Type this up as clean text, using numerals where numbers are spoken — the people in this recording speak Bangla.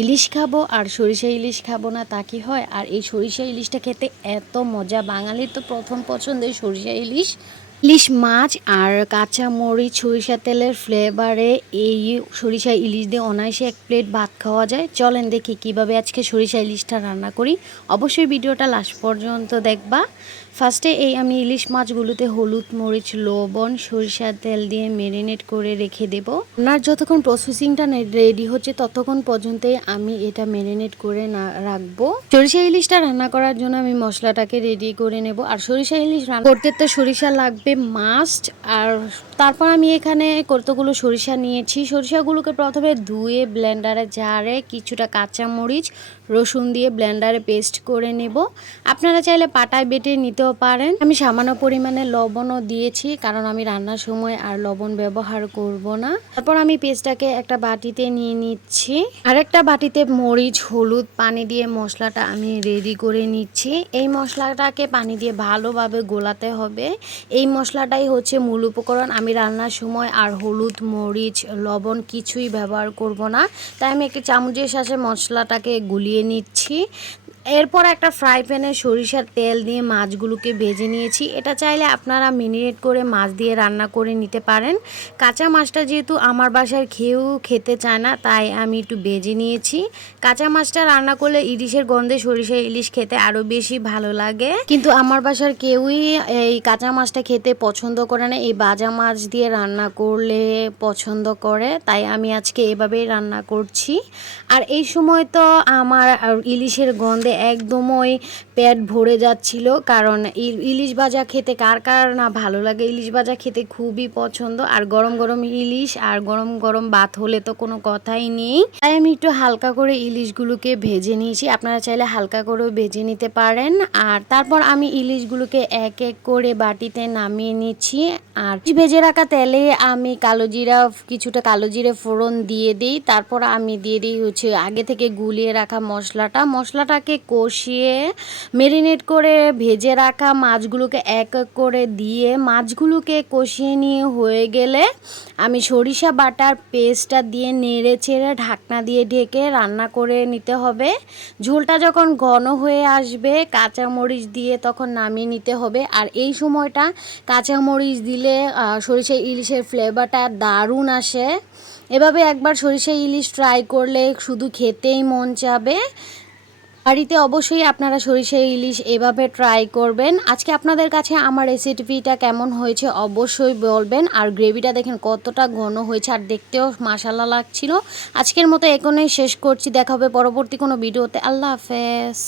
ইলিশ খাবো আর সরিষা ইলিশ খাবো না তা কি হয়? আর এই সরিষা ইলিশটা খেতে এত মজা, বাঙালির তো প্রথম পছন্দের সরিষা ইলিশ। ইলিশ মাছ আর কাঁচা মরিচ সরিষা তেলের ফ্লেভারে এই সরিষা ইলিশ দিয়ে অনায়াসে এক প্লেট ভাত খাওয়া যায়। চলেন দেখি কিভাবে আজকে সরিষা ইলিশটা রান্না করি। অবশ্যই ভিডিওটা লাস্ট পর্যন্ত দেখবা। ফার্স্টে আমি ইলিশ মাছগুলোতে হলুদ মরিচ লবণ সরিষার তেল দিয়ে ম্যারিনেট করে রেখে দেব। আপনার যতক্ষণ প্রসেসিংটা রেডি হচ্ছে ততক্ষণ পর্যন্তই আমি এটা ম্যারিনেট করে না রাখবো। সরিষা ইলিশটা রান্না করার জন্য আমি মশলাটাকে রেডি করে নেব। আর সরিষা ইলিশ রান্না করতে তো সরিষা লাগবে মাস্ট। আর তারপর আমি এখানে কতগুলো সরিষা নিয়েছি। সরিষাগুলোকে প্রথমে ধুয়ে ব্লেন্ডারে জারে কিছুটা কাঁচা মরিচ রসুন দিয়ে ব্লেন্ডারে পেস্ট করে নেব। আপনারা চাইলে পাটায় বেটে নিতেও পারেন। আমি সামান্য পরিমাণে লবণও দিয়েছি, কারণ আমি রান্নার সময় আর লবণ ব্যবহার করব না। তারপর আমি পেস্টটাকে একটা বাটিতে নিয়ে নিচ্ছি। আর একটা বাটিতে মরিচ হলুদ পানি দিয়ে মশলাটা আমি রেডি করে নিচ্ছি। এই মশলাটাকে পানি দিয়ে ভালোভাবে গোলাতে হবে। এই মশলাটাই হচ্ছে মূল উপকরণ। আমি রান্নার সময় আর হলুদ মরিচ লবণ কিছুই ব্যবহার করব না, তাই আমি একটি চামচের সাথে মশলাটাকে গুলিয়ে নিচ্ছি। এরপর একটা ফ্রাই প্যানে সরিষার তেল দিয়ে মাছগুলোকে ভেজে নিয়েছি। এটা চাইলে আপনারা ম্যারিনেট করে মাছ দিয়ে রান্না করে নিতে পারেন। কাঁচা মাছটা যেহেতু আমার বাসার খেতে চায় না, তাই আমি একটু ভেজে নিয়েছি। কাঁচা মাছটা রান্না করলে ইলিশের গন্ধে সরিষা ইলিশ খেতে আরও বেশি ভালো লাগে, কিন্তু আমার বাসার কেউই এই কাঁচা মাছটা খেতে পছন্দ করে না। এই ভাজা মাছ দিয়ে রান্না করলে পছন্দ করে, তাই আমি আজকে এভাবেই রান্না করছি। আর এই সময় তো আমার ইলিশের গন্ধে একদমই পেট ভরে যাচ্ছিল, কারণ ইলিশ ভাজা খেতে কার কার না ভালো লাগে। ইলিশ ভাজা খেতে খুবই পছন্দ। আর গরম গরম ইলিশ আর গরম গরম ভাত হলে তো কোনো কথাই নেই। তাই আমি একটু হালকা করে ইলিশগুলোকে ভেজে নিয়েছি। আপনারা চাইলে হালকা করেও ভেজে নিতে পারেন। আর তারপর আমি ইলিশগুলোকে এক এক করে বাটিতে নামিয়ে নিচ্ছি। আর ভেজে রাখা তেলে আমি কিছুটা কালো জিরে ফোড়ন দিয়ে দিই। তারপর আমি দিয়ে দিই হচ্ছে আগে থেকে গুলিয়ে রাখা মশলাটাকে কষিয়ে ম্যারিনেট করে ভেজে রাখা মাছগুলোকে এক এক করে দিয়ে মাছগুলোকে কষিয়ে নিয়ে হয়ে গেলে আমি সরিষা বাটার পেস্টটা দিয়ে নেড়ে চেড়ে ঢাকনা দিয়ে ঢেকে রান্না করে নিতে হবে। ঝোলটা যখন ঘন হয়ে আসবে কাঁচামরিচ দিয়ে তখন নামিয়ে নিতে হবে। আর এই সময়টা কাঁচামরিচ দিলে সরিষা ইলিশের ফ্লেভারটা দারুণ আসে। এভাবে একবার সরিষা ইলিশ ট্রাই করলে শুধু খেতেই মন চাবে। বাড়িতে অবশ্যই আপনারা সরিষা ইলিশ এভাবে ট্রাই করবেন। আজকে আপনাদের কাছে আমার রেসিপিটা কেমন হয়েছে অবশ্যই বলবেন। আর গ্রেভিটা দেখেন কতটা ঘন হয়েছে, আর দেখতেও মাশাআল্লাহ লাগছিল। আজকের মতো এখানেই শেষ করছি। দেখা হবে পরবর্তী কোনো ভিডিওতে। আল্লাহ হাফেজ।